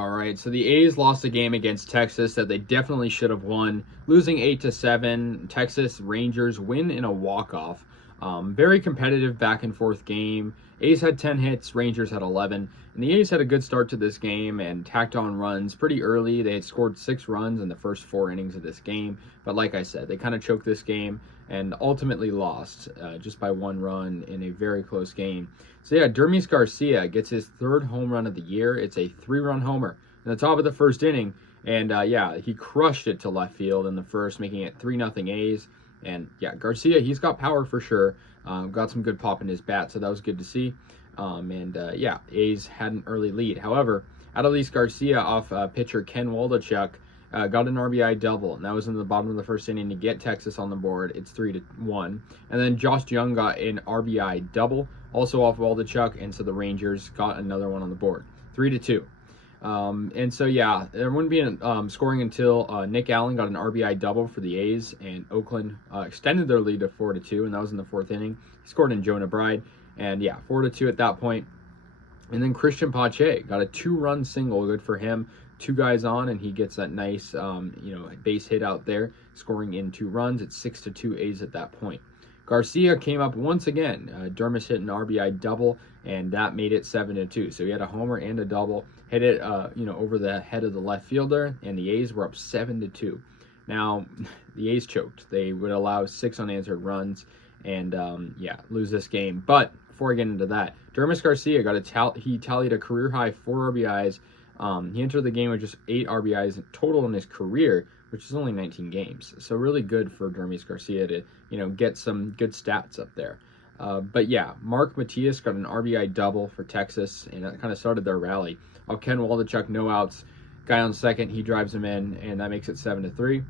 All right, so the A's lost a game against Texas that they definitely should have won, losing 8-7. Texas Rangers win in a walk-off. Very competitive back and forth game. A's had 10 hits, Rangers had 11, and the A's had a good start to this game and tacked on runs pretty early. They had scored 6 runs in the first 4 innings of this game, but like I said, they kind of choked this game and ultimately lost just by 1 run in a very close game. So yeah, Dermis Garcia gets his 3rd home run of the year. It's a 3-run homer in the top of the first inning, and yeah, he crushed it to left field in the first, making it 3-0 A's. And yeah, Garcia, he's got power for sure. Got some good pop in his bat, so that was good to see. Yeah, A's had an early lead. However, Adolis Garcia off pitcher Ken Waldachuk got an RBI double, and that was in the bottom of the first inning to get Texas on the board. It's 3-1. And then Josh Young got an RBI double, also off Waldachuk, and so the Rangers got another one on the board, 3-2. And so, yeah, there wouldn't be scoring until Nick Allen got an RBI double for the A's, and Oakland extended their lead to 4-2, and that was in the 4th inning. He scored in Jonah Bride, and yeah, 4-2 at that point. And then Christian Pache got a 2-run single, good for him. 2 guys on, and he gets that nice, base hit out there, scoring in 2 runs. It's 6-2 A's at that point. Garcia came up once again. Dermis hit an RBI double, and that made it 7-2. So he had a homer and a double, hit it, over the head of the left fielder, and the A's were up 7-2. Now, the A's choked. They would allow 6 unanswered runs, and lose this game. But before I get into that, Dermis Garcia he tallied a career high 4 RBIs. He entered the game with just 8 RBIs total in his career, which is only 19 games. So really good for Dermis Garcia to, get some good stats up there. But yeah, Mark Mathias got an RBI double for Texas, and that kind of started their rally. Ken Waldachuk, no outs. Guy on second, he drives him in, and that makes it 7-3.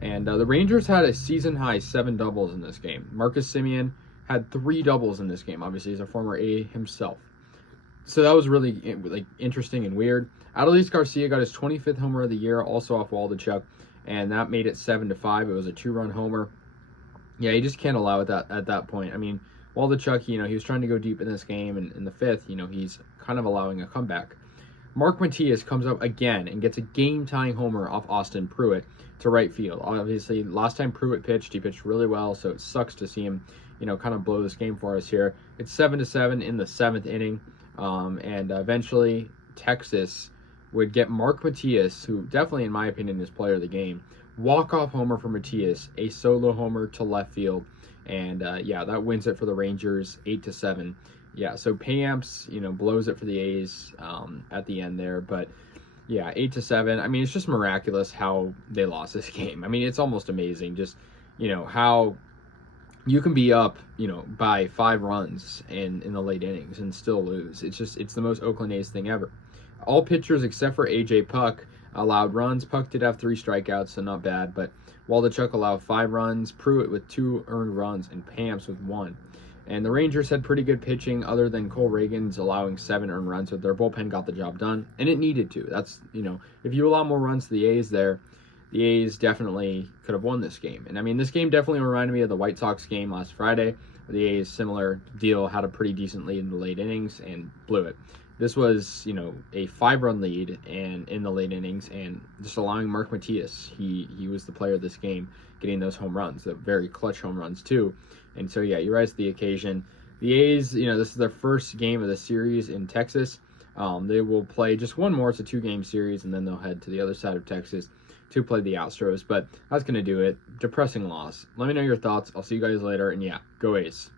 And the Rangers had a season-high 7 doubles in this game. Marcus Semien had 3 doubles in this game. Obviously, he's a former A himself. So that was really interesting and weird. Adolis Garcia got his 25th homer of the year, also off Waldachuk, and that made it 7-5. It was a 2-run homer. Yeah, you just can't allow it at that point. I mean, Waldachuk, he was trying to go deep in this game, and in the 5th, he's kind of allowing a comeback. Mark Mathias comes up again and gets a game-tying homer off Austin Pruitt to right field. Obviously, last time Pruitt pitched, he pitched really well, so it sucks to see him, kind of blow this game for us here. It's 7-7 in the 7th inning, and eventually Texas would get Mark Mathias, who definitely, in my opinion, is player of the game. Walk-off homer for Mathias, a solo homer to left field, and that wins it for the Rangers, 8-7. Yeah, so Payamps, blows it for the A's at the end there, but yeah, 8-7. I mean, it's just miraculous how they lost this game. I mean, it's almost amazing, just how you can be up, by 5 runs in the late innings and still lose. It's the most Oakland A's thing ever. All pitchers except for A.J. Puck allowed runs. Puck did have 3 strikeouts, so not bad, but Waldachuk allowed 5 runs, Pruitt with 2 earned runs, and Pamps with 1. And the Rangers had pretty good pitching other than Cole Reagan's allowing 7 earned runs, so their bullpen got the job done, and it needed to. That's, if you allow more runs to the A's there, the A's definitely could have won this game. And I mean, this game definitely reminded me of the White Sox game last Friday, where the A's, similar deal, had a pretty decent lead in the late innings and blew it. This was, a 5-run lead and in the late innings, and just allowing Mark Mathias, he was the player of this game, getting those home runs, the very clutch home runs too. And so, yeah, you rise to the occasion. The A's, this is their first game of the series in Texas. They will play just one more. It's a 2-game series, and then they'll head to the other side of Texas to play the Astros. But that's going to do it. Depressing loss. Let me know your thoughts. I'll see you guys later, and yeah, go A's.